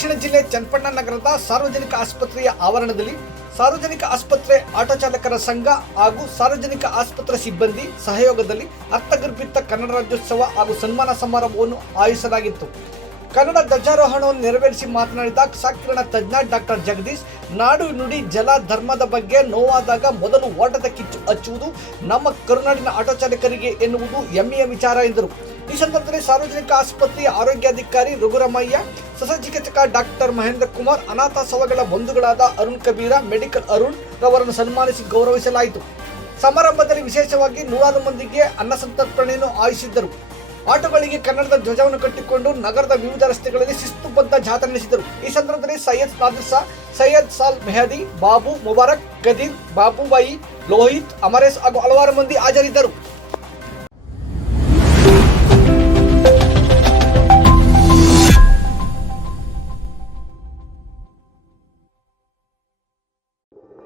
ದಕ್ಷಿಣ ಜಿಲ್ಲೆ ಚನ್ನಪಣ್ಣ ನಗರದ ಸಾರ್ವಜನಿಕ ಆಸ್ಪತ್ರೆಯ ಆವರಣದಲ್ಲಿ ಸಾರ್ವಜನಿಕ ಆಸ್ಪತ್ರೆ ಆಟೋ ಚಾಲಕರ ಸಂಘ ಹಾಗೂ ಸಾರ್ವಜನಿಕ ಆಸ್ಪತ್ರೆ ಸಿಬ್ಬಂದಿ ಸಹಯೋಗದಲ್ಲಿ ಅರ್ಥಗರ್ಭಿತ ಕನ್ನಡ ರಾಜ್ಯೋತ್ಸವ ಹಾಗೂ ಸನ್ಮಾನ ಸಮಾರಂಭವನ್ನು ಆಯೋಜಿಸಲಾಗಿತ್ತು. ಕನ್ನಡ ಧ್ವಜಾರೋಹಣವನ್ನು ನೆರವೇರಿಸಿ ಮಾತನಾಡಿದ ಸಾಕಿರಣ ತಜ್ಞ ಡಾಕ್ಟರ್ ಜಗದೀಶ್, ನಾಡು ನುಡಿ ಜಲ ಧರ್ಮದ ಬಗ್ಗೆ ನೋವಾದಾಗ ಮೊದಲು ಓಟದ ಕಿಚ್ಚು ಹಚ್ಚುವುದು ನಮ್ಮ ಕರುನಾಡಿನ ಆಟೋ ಚಾಲಕರಿಗೆ ಎನ್ನುವುದು ಹೆಮ್ಮೆಯ ವಿಚಾರ ಎಂದರು. ಈ ಸಂದರ್ಭದಲ್ಲಿ ಸಾರ್ವಜನಿಕ ಆಸ್ಪತ್ರೆಯ ಆರೋಗ್ಯಾಧಿಕಾರಿ ರಘುರಮಯ್ಯ ಚಿಕಿತ್ಸಕ ಡಾಕ್ಟರ್ ಮಹೇಂದ್ರ ಕುಮಾರ್, ಅನಾಥ ಶವಗಳ ಬಂಧುಗಳಾದ ಅರುಣ್ ಕಬೀರ, ಮೆಡಿಕಲ್ ಅರುಣ್ ರವರನ್ನು ಸನ್ಮಾನಿಸಿ ಗೌರವಿಸಲಾಯಿತು. ಸಮಾರಂಭದಲ್ಲಿ ವಿಶೇಷವಾಗಿ ನೂರಾರು ಮಂದಿಗೆ ಅನ್ನ ಸಂತರ್ಪಣೆಯನ್ನು ಆಯಿಸಿದ್ದರು ಆಟೋಗಳಿಗೆ ಕನ್ನಡದ ಧ್ವಜವನ್ನು ಕಟ್ಟಿಕೊಂಡು ನಗರದ ವಿವಿಧ ರಸ್ತೆಗಳಲ್ಲಿ ಶಿಸ್ತುಬದ್ಧ ಜಾಥಾ ನಡೆಸಿದರು. ಈ ಸಂದರ್ಭದಲ್ಲಿ ಸೈಯದ್ ನಾದಿರ್ ಶಾ ಸೈಯದ್ ಸಾಲ್ ಮೆಹದಿ, ಬಾಬು ಮುಬಾರಕ್, ಗದೀರ್, ಬಾಬುಬಾಯಿ, ಲೋಹಿತ್, ಅಮರೇಶ್ ಹಾಗೂ ಹಲವಾರು ಮಂದಿ ಹಾಜರಿದ್ದರು.